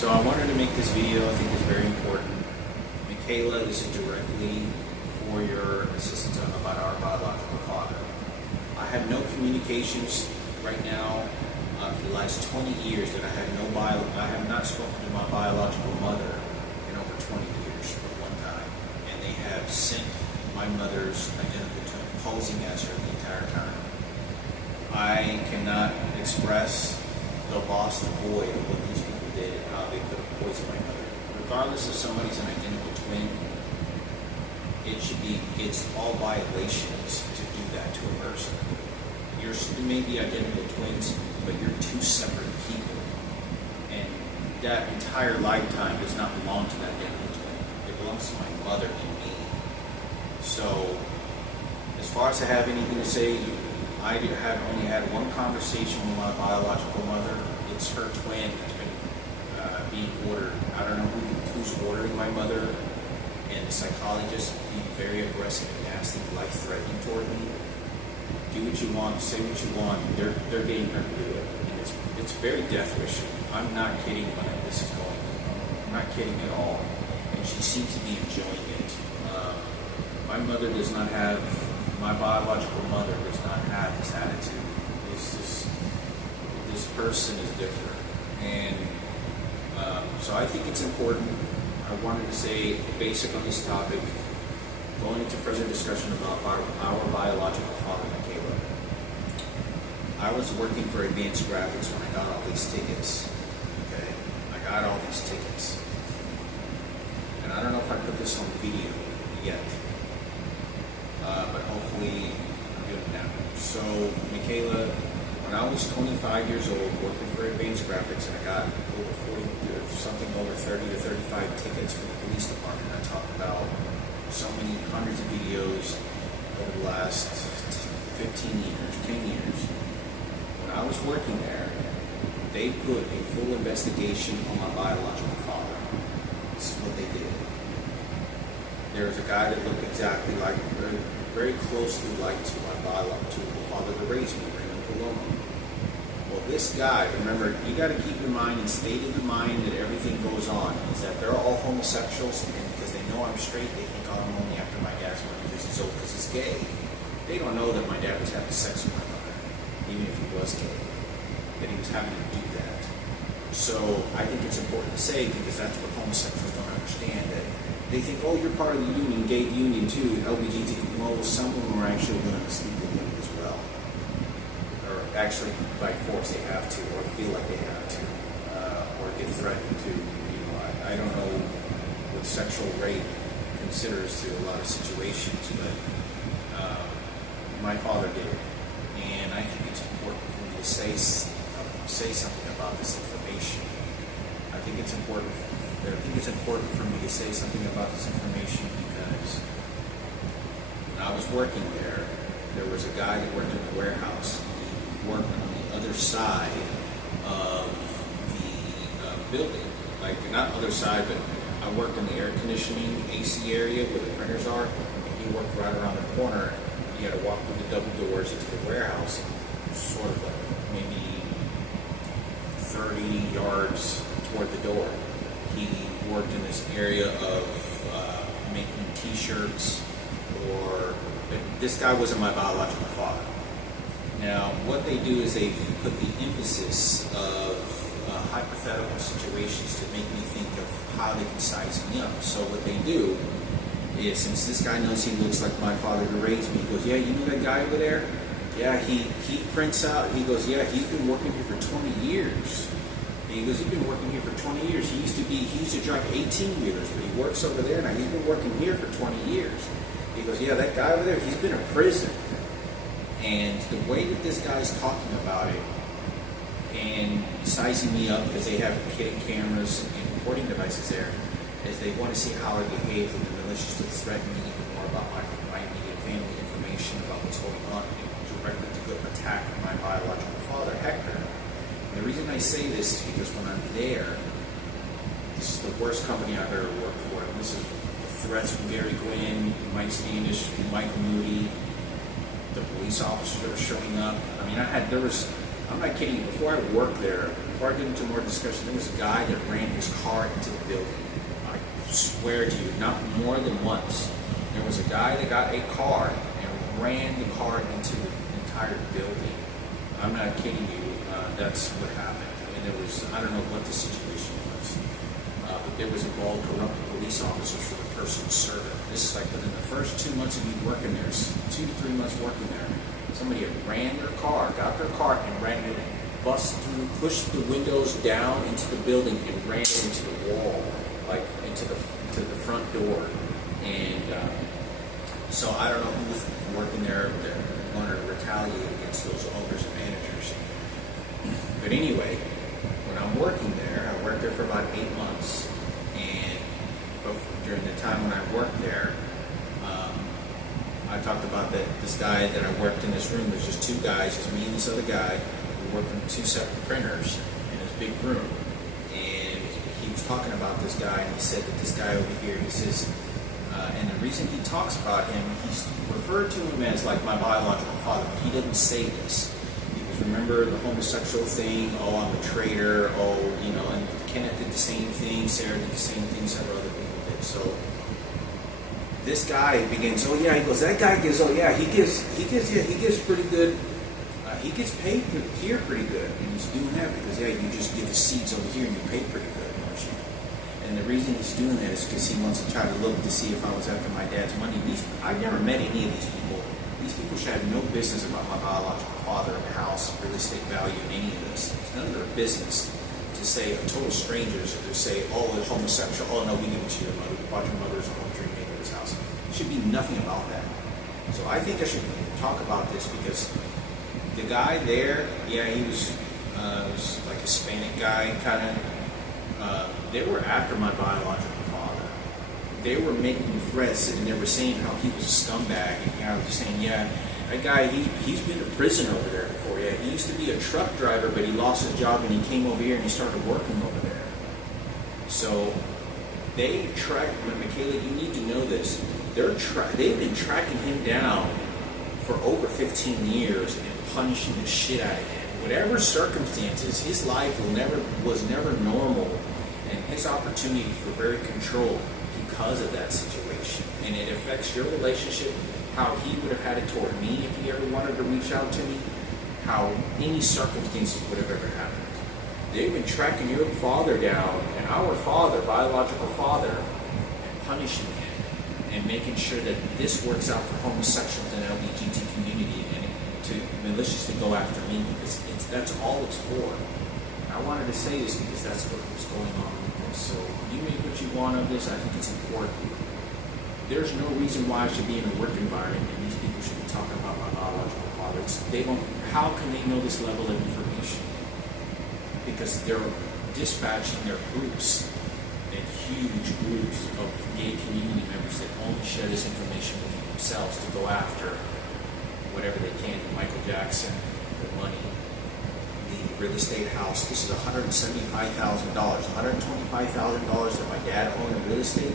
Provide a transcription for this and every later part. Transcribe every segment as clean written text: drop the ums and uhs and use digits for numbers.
So I wanted to make this video. I think it's very important. Mikayla, this is directly for your assistance about our biological father. I have no communications right now for the last 20 years that I have not spoken to my biological mother in over 20 years for one time. And they have sent my mother's identical twin posing as her the entire time. I cannot express the loss, the void of what these people did and how they could have poisoned my mother. Regardless if somebody's an identical twin, it's all violations to do that to a person. You may be identical twins, but you're two separate people. And that entire lifetime does not belong to that identical twin. It belongs to my mother and me. So, as far as I have anything to say, I have only had one conversation with my biological mother. It's her twin that's been being ordered. I don't know who's ordering my mother, and the psychologist being very aggressive and nasty, life-threatening toward me. Do what you want, say what you want. They're getting her to do it, and it's very death-wishing. I'm not kidding when this is going on. I'm not kidding at all, and she seems to be enjoying it. My mother does not have. My biological mother does not have this attitude. This person is different. And so I think it's important. I wanted to say basic on this topic, going into further discussion about our biological father, Mikayla. I was working for Advanced Graphics when I got all these tickets. Okay? I got all these tickets. And I don't know if I put this on video yet. But hopefully I'm doing it now. So, Mikayla, when I was 25 years old, working for Advanced Graphics, and I got over 30 to 35 tickets from the police department. I talked about so many hundreds of videos over the last 15 years, 10 years. When I was working there, they put a full investigation on my biological father. This is what they did. There was a guy that looked exactly like, very closely like to my biological father that raised me, Raymond Paloma. Well, this guy, remember, you got to keep in mind and state in the mind that everything goes on, is that they're all homosexuals, and because they know I'm straight, they think I'm only after my dad's money because he's old, because he's gay. They don't know that my dad was having sex with my mother, even if he was gay, that he was having to do that. So I think it's important to say, because that's what homosexuals don't understand, that they think, oh, you're part of the union, gay union too, LGBTQ. Well, some of them are actually willing to sleep with women as well. Or actually, by force, they have to, or feel like they have to, or get threatened to. I don't know what sexual rape considers to a lot of situations, but my father did. And I think it's important for me to say something about this information. I think it's important for me to say something about this information because when I was working there was a guy that worked in the warehouse. He worked on the other side of the building. Like, not other side, but I worked in the air conditioning, AC area where the printers are, and he worked right around the corner. He had to walk through the double doors into the warehouse, sort of like maybe 30 yards toward the door. He worked in this area of making T-shirts, but this guy wasn't my biological father. Now, what they do is they put the emphasis of hypothetical situations to make me think of how they can size me up. So what they do is, since this guy knows he looks like my father who raised me, he goes, yeah, you know that guy over there? Yeah, he prints out, he goes, yeah, he's been working here for 20 years. He goes, he's been working here for 20 years. He used to drive 18-wheelers, but he works over there now. He's been working here for 20 years. He goes, yeah, that guy over there, he's been in prison. And the way that this guy's talking about it and sizing me up, because they have hidden cameras and recording devices there, is they want to see how I behave in the malicious to threaten me even more about my immediate family information, about what's going on, and directly to go attack my biological father, Hector. The reason I say this is because when I'm there, this is the worst company I've ever worked for. And this is the threats from Gary Gwynn, Mike Standish, Michael Moody, the police officers that are showing up. I mean, I'm not kidding you, before I worked there, before I get into more discussion, there was a guy that ran his car into the building. I swear to you, not more than once. There was a guy that got a car and ran the car into the entire building. I'm not kidding you. That's what happened. And there was, I don't know what the situation was, but there was involved corrupt police officers for the person's servant. This is like within the first 2 months of me working there, 2 to 3 months working there. Somebody had ran their car, got their car and ran it, bust through, pushed the windows down into the building and ran it into the wall, like into the front door. And so I don't know who was working there that wanted to retaliate against those owners and managers. But anyway, when I'm working there, I worked there for about 8 months, and during the time when I worked there, I talked about that this guy that I worked in this room. There's just two guys, just me and this other guy. We worked on 2 separate printers in this big room, and he was talking about this guy, and he said that this guy over here, he says, and the reason he talks about him, he's referred to him as like my biological father. But he didn't say this. Remember the homosexual thing? Oh, I'm a traitor. Oh, you know, and Kenneth did the same thing. Sarah did the same thing. Several other people did. So this guy begins. Oh yeah, he goes. That guy gives. Oh yeah, he gives pretty good. He gets paid here pretty good, and he's doing that because you just give the seeds over here and you pay pretty good. And the reason he's doing that is because he wants to try to look to see if I was after my dad's money. I've never met any of these people. These people should have no business about my biological father and house, real estate value, any of this. It's none of their business to say total strangers or to say, oh, it's homosexual. Oh, no, we give it to your mother. We bought your mother's home dream into this house. It should be nothing about that. So I think I should talk about this because the guy there, he was like a Hispanic guy, kind of. They were after my biological father. They were making threats, and they were saying how he was a scumbag. And I was just saying, that guy, he's been to prison over there before. Yeah, he used to be a truck driver, but he lost his job, and he came over here, and he started working over there. So they tracked, Mikayla, you need to know this. They've been tracking him down for over 15 years and punishing the shit out of him. Whatever circumstances, his life was never normal, and his opportunities were very controlled because of that situation. And it affects your relationship, how he would have had it toward me if he ever wanted to reach out to me, how any circumstances would have ever happened. They've been tracking your father down, and our father, biological father, and punishing him, and making sure that this works out for homosexuals and LGBT community, and to maliciously go after me, because that's all it's for. I wanted to say this because that's what was going on with this. So you make what you want of this. I think it's important. There's no reason why I should be in a work environment and these people should be talking about my biological father. How can they know this level of information? Because they're dispatching their groups, and huge groups of gay community members that only share this information with themselves to go after whatever they can. Michael Jackson, the money, the real estate house. This is $175,000, $125,000 that my dad owned in real estate,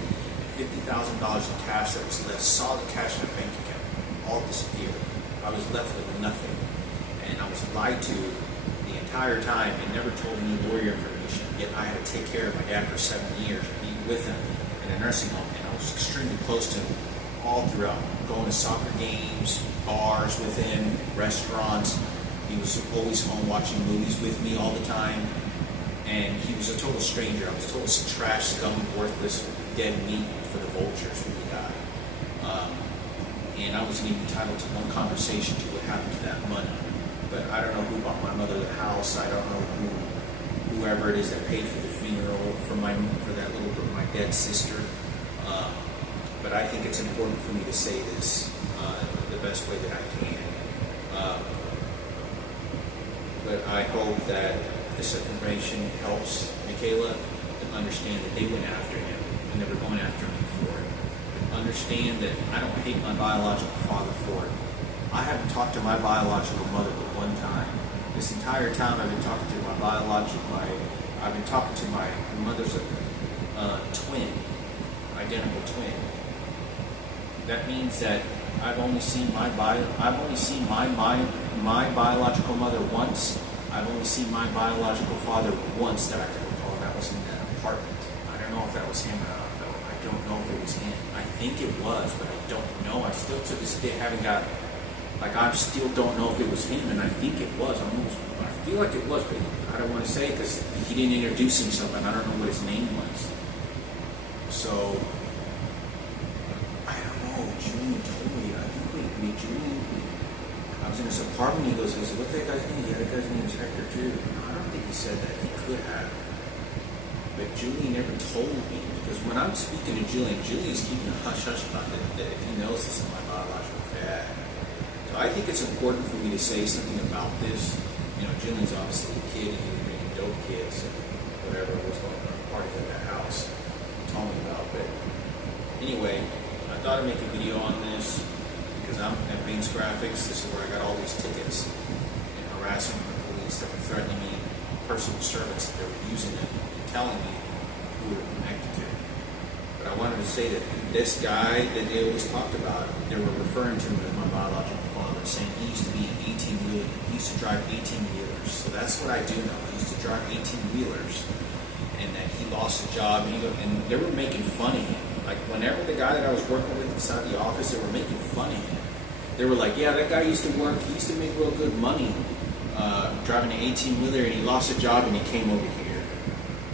$50,000 in cash that was left, solid cash in a bank account, all disappeared. I was left with nothing, and I was lied to the entire time and never told any lawyer information. Yet I had to take care of my dad for 7 years, be with him in a nursing home, and I was extremely close to him all throughout, going to soccer games, bars with him, restaurants. He was always home watching movies with me all the time, and he was a total stranger. I was total trash, scum, worthless, dead meat for the vultures when he died. And I wasn't even entitled to one conversation to what happened to that money. But I don't know who bought my mother the house. I don't know whoever it is that paid for the funeral for that little girl, my dead sister. But I think it's important for me to say this the best way that I can. But I hope that this information helps Mikayla to understand that they went after him and they were going after me for it. Understand that I don't hate my biological father for it. I haven't talked to my biological mother but one time. This entire time I've been talking to I've been talking to my mother's twin, identical twin. That means that I've only seen my biological mother once. I've only seen my biological father once that I can recall. That was in that apartment. I don't know if that was him or not, though. I don't know if it was him. I think it was, but I don't know. I still to this day haven't got, like, I still don't know if it was him, and I think it was. I feel like it was, but I don't want to say it because he didn't introduce himself, and I don't know what his name was. So, I don't know. Julian told me. I think Julian, I was in his apartment. He goes, "What's that guy's name?" Yeah, that guy's name is Hector too. No, I don't think he said that. He could have, but Julian never told me, because when I'm speaking to Julian's keeping a hush hush about it. That if he knows this is my biological dad. So I think it's important for me to say something about this. You know, Julian's obviously a kid, and he was bringing dope kids and whatever was going on parties at that house. He told me about, but anyway, I thought I'd make a video on this. Because I'm at Baines Graphics, this is where I got all these tickets and harassment from the police that were threatening me, personal servants that they were using it, and telling me who we were connected to. But I wanted to say that this guy that they always talked about, they were referring to him as my biological father, saying he used to be an 18-wheeler. He used to drive 18-wheelers. So that's what I do know. He used to drive 18-wheelers, and that he lost a job, and they were making fun of him. Like, whenever the guy that I was working with inside the office, they were making fun of him. They were like, yeah, that guy used to work, he used to make real good money driving an 18-wheeler, and he lost a job, and he came over here.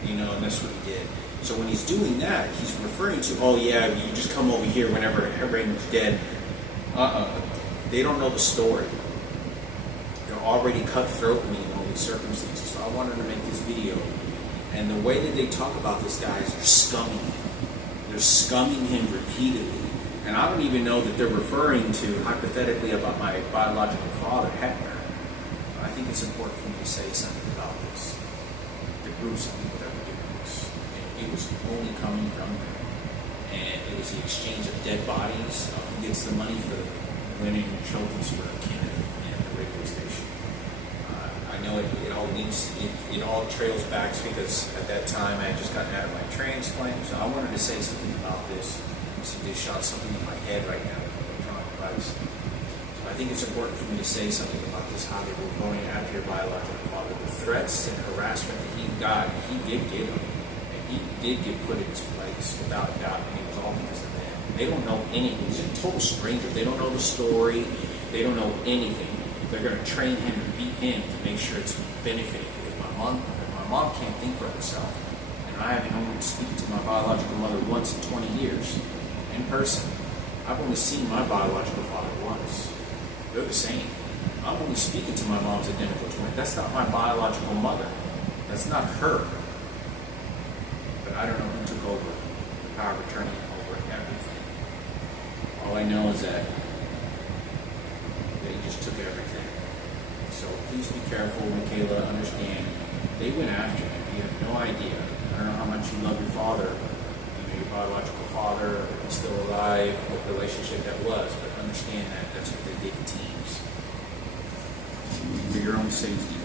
You know, and that's what he did. So when he's doing that, he's referring to, oh, yeah, you just come over here whenever everybody's dead. They don't know the story. They're already cutthroat me in all these circumstances. So I wanted to make this video. And the way that they talk about this guy is they're scumming him. They're scumming him repeatedly. And I don't even know that they're referring to, hypothetically, about my biological father, Hector. I think it's important for me to say something about this. The groups of people that were doing this. And it was only coming from them. And it was the exchange of dead bodies. Who gets the money for winning trophies for Kenneth and the radio station. I know it all leads, it all trails back, because at that time I had just gotten out of my transplant. So I wanted to say something about this. So they shot something in my head right now with electronic device. So I think it's important for me to say something about this, how they were going after your biological father. The threats and harassment that he got, he did get them. And he did get put in his place, without a doubt, and it was all because of them. They don't know anything. He's a total stranger. They don't know the story. They don't know anything. They're going to train him and beat him to make sure it's benefiting. Because my mom can't think for herself. And I haven't only spoken to my biological mother once in 20 years. In person. I've only seen my biological father once. They're the same. I'm only speaking to my mom's identical twin. That's not my biological mother. That's not her. But I don't know who took over the power of attorney over everything. All I know is that they just took everything. So please be careful, Mikayla. Understand, they went after him. You have no idea. I don't know how much you love your father, your biological father, if he's still alive, what relationship that was, but understand that that's what they did to teams. For your own safety.